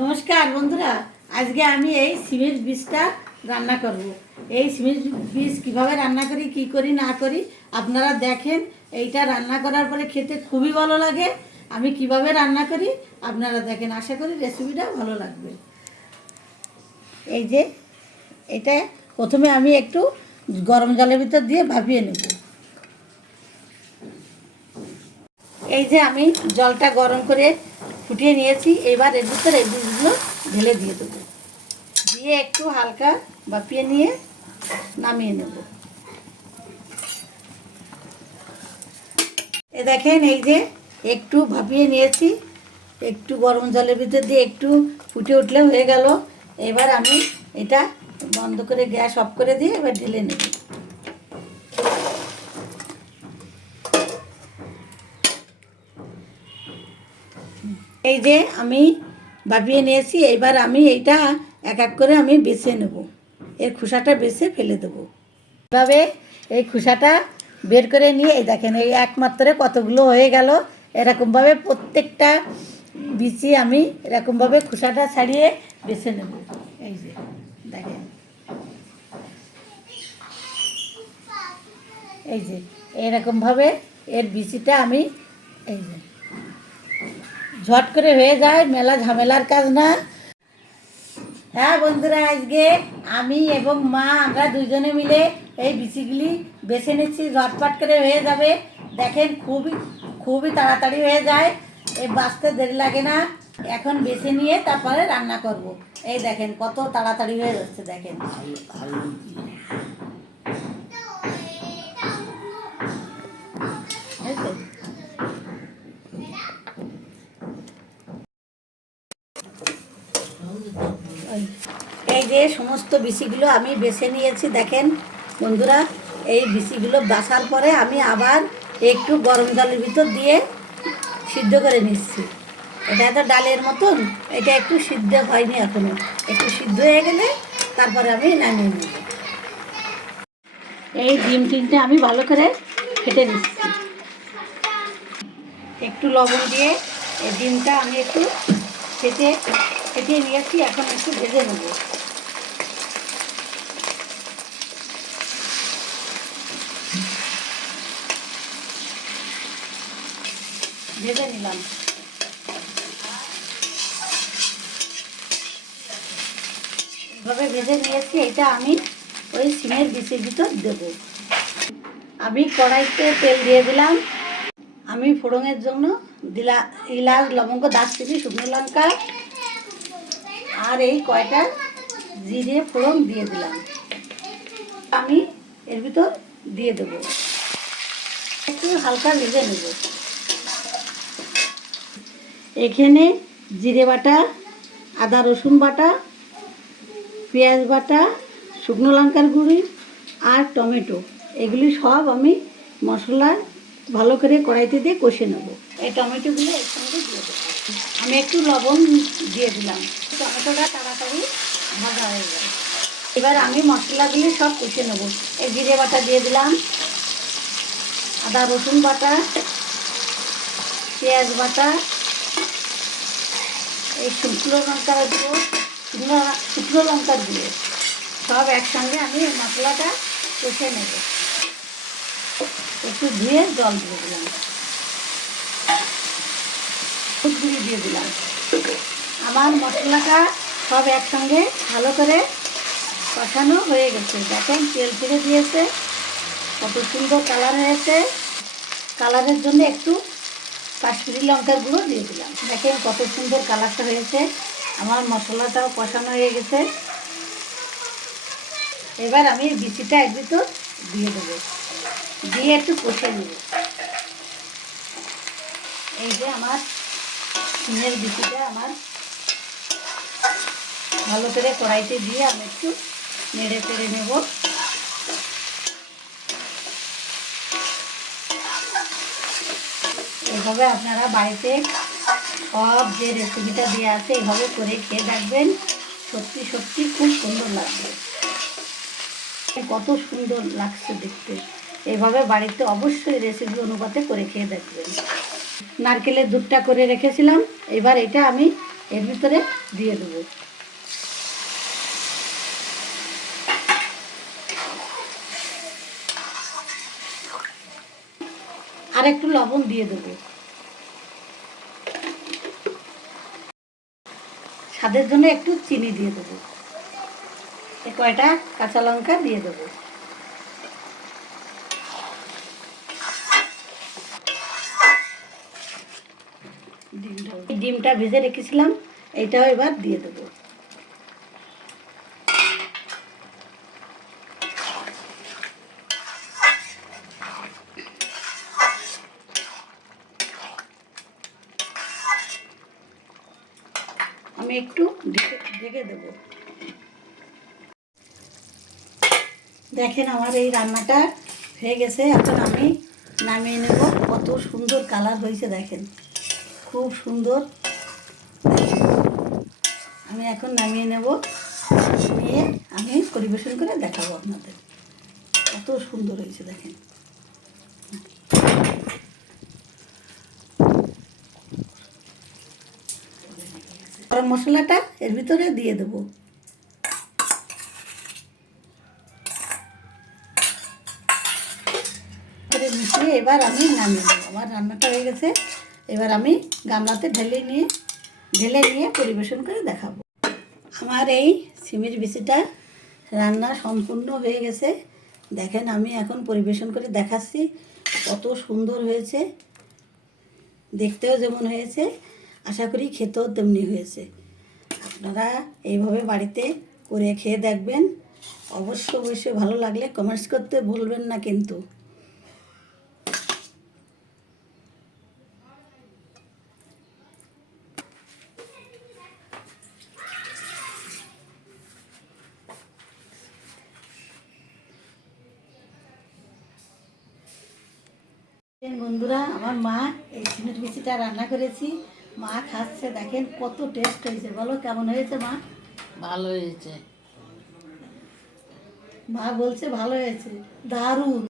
নমস্কার বন্ধুরা, আজকে আমি এই সিমের বীজটা রান্না করব। এই সিমের বীজ কিভাবে রান্না করি, কি করি না করি আপনারা দেখেন। এইটা রান্না করার পরে খেতে খুবই ভালো লাগে। আমি কিভাবে রান্না করি আপনারা দেখেন, আশা করি রেসিপিটা ভালো লাগবে। এই যে এটা প্রথমে আমি একটু গরম জলের ভিতর দিয়ে ভাপিয়ে নেব। এই যে আমি জলটা গরম করে ফুটিয়ে নিয়েছি। এবার এর ভিতরে এই বীজগুলো ঢেলে দিয়ে দেবো, দিয়ে একটু হালকা ভাপিয়ে নিয়ে নামিয়ে নেব। এ দেখেন, এই যে একটু ভাপিয়ে নিয়েছি, একটু গরম জলের ভিতর দিয়ে একটু ফুটে উঠলে হয়ে গেল। এবার আমি এটা বন্ধ করে গ্যাস অফ করে দিয়ে এবার ঢেলে নেব। এই যে আমি ভাপিয়ে নিয়েছি, এবার আমি এইটা এক এক করে আমি বেছে নেব। এর খোসাটা বেছে ফেলে দেবো। এভাবে এই খোসাটা বের করে নিয়ে এই দেখেন, এই একমাত্রে কতগুলো হয়ে গেল। এরকমভাবে প্রত্যেকটা বিচি আমি এরকমভাবে খোসাটা ছাড়িয়ে বেছে নেব। এই যে দেখেন, এই যে এরকমভাবে এর বিচিটা আমি এই যে ঝট করে হয়ে যায়, মেলা ঝামেলার কাজ না। হ্যাঁ বন্ধুরা, আজকে আমি এবং মা আমরা দুজনে মিলে এই বিচিগুলি বেছে নিচ্ছি। ঝটপট করে হয়ে যাবে। দেখেন, খুবই খুবই তাড়াতাড়ি হয়ে যায়, এই বাঁচতে দেরি লাগে না। এখন বেছে নিয়ে তারপরে রান্না করব। এই দেখেন কত তাড়াতাড়ি হয়ে যাচ্ছে, দেখেন। এই তো। এই যে সমস্ত বিচিগুলো আমি বেছে নিয়েছি। দেখেন বন্ধুরা, এই বিচিগুলো বাছার পরে আমি আবার একটু গরম জলের ভিতর দিয়ে সিদ্ধ করে নিচ্ছি। এটা তো ডালের মতন, এটা একটু সিদ্ধ হয়নি এখনো। একটু সিদ্ধ হয়ে গেলে তারপরে আমি নামিয়ে নেব। এই ডিম টিনটা আমি ভালো করে ফেটে নিচ্ছি। একটু লবণ দিয়ে এই ডিমটা আমি একটু ফেটিয়ে নিয়েছি। এখন একটু ভেজে নেব। ভেজে নিলাম। এভাবে ভেজে নিয়েছি। এটা আমি ওই সিমের বিচির ভিতর দেব। আমি কড়াইতে তেল দিয়ে দিলাম। আমি ফোড়নের জন্য এলাচ, লবঙ্গ, দারচিনি, শুকনো লঙ্কা আর এই কয়টা জিরে ফোড়ন দিয়ে দিলাম। আমি এর ভিতর দিয়ে দেব, একটু হালকা ভেজে নেব। এখানে জিরে বাটা, আদা রসুন বাটা, পেঁয়াজ বাটা, শুকনো লঙ্কার গুঁড়ি আর টমেটো, এগুলি সব আমি মশলা ভালো করে কড়াইতে দিয়ে কষে নেব। এই টমেটোগুলো এর সঙ্গে দিয়ে দেবো। আমি একটু লবণ দিয়ে দিলাম, টমেটোটা তাড়াতাড়ি ভাজা হয়ে যায়। এবার আমি মশলাগুলি সব কষে নেব। এই জিরে বাটা দিয়ে দিলাম, আদা রসুন বাটা, পেঁয়াজ বাটা, এই শুকনো লঙ্কার গুঁড়ো, শুকনো লঙ্কার গুঁড়ো সব একসঙ্গে আমি এই মশলাটা কষে নেব। একটু ধুয়ে জল দিয়ে দিলাম, গুঁড়ি দিয়ে দিলাম। আমার মশলাটা সব একসঙ্গে ভালো করে কষানো হয়ে গেছে। দেখেন তেল ছেড়ে দিয়েছে, কত সুন্দর কালার হয়েছে। কালারের জন্য একটু কাশ্মীরি লঙ্কার গুঁড়ো দিয়ে দিলাম। দেখেন কত সুন্দর কালারটা হয়েছে। আমার মশলাটাও কষানো হয়ে গেছে। এবার আমি বিচিটা এর ভিতর দিয়ে দেবো, দিয়ে একটু কষে নেব। এই যে আমার সিমের বিচিটা আমার ভালো করে কড়াইতে দিয়ে আমি একটু নেড়ে চেড়ে নেব। এভাবে আপনারা বাড়িতে সব যে রেসিপিটা দেওয়া আছে এইভাবে করে খেয়ে দেখবেন, সত্যি সত্যি খুব সুন্দর লাগবে। কত সুন্দর লাগছে দেখতে। এভাবে বাড়িতে অবশ্যই রেসিপি অনুপাতে করে খেয়ে দেখবেন। নারকেলের দুধটা করে রেখেছিলাম, এবার এটা আমি এর ভিতরে দিয়ে দেবো। আর একটু লবণ দিয়ে দেবো। স্বাদের জন্য একটু চিনি দিয়ে দেবো। কয়টা কাঁচা লঙ্কা দিয়ে দেবো। ডিমটা ভেজে রেখেছিলাম, এইটাও এবার দিয়ে দেবো। আমি একটু ঢেকে দেবো। দেখেন আমার এই রান্নাটা হয়ে গেছে। এখন আমি নামিয়ে নেব। কত সুন্দর কালার হয়েছে দেখেন, খুব সুন্দর। আমি এখন নামিয়ে নেব, নিয়ে আমি পরিবেশন করে দেখাবো আপনাদের। কত সুন্দর হয়েছে দেখেন। গরম মশলাটা এর ভিতরে দিয়ে দেবো। মিশিয়ে এবার আমি নামিয়ে নেব। আমার রান্নাটা হয়ে গেছে। এবার আমি গামলাতে ঢেলে নিয়ে পরিবেশন করে দেখাবো। আমার এই সিমের বিচিটা রান্না সম্পূর্ণ হয়ে গেছে। দেখেন আমি এখন পরিবেশন করে দেখাচ্ছি। কত সুন্দর হয়েছে, দেখতেও যেমন হয়েছে, আশা করি খেতেও তেমনি হয়েছে। আপনারা এইভাবে বাড়িতে করে খেয়ে দেখবেন। অবশ্যই ভালো লাগলে কমেন্টস করতে ভুলবেন না কিন্তু। বন্ধুরা, আমার মা এই সিমের বিচিটা রান্না করেছি, মা খাচ্ছে। দেখেন কত টেস্ট হয়েছে, বলো কেমন হয়েছে মা? ভালো হয়েছে। মা বলছে ভালো হয়েছে, দারুণ।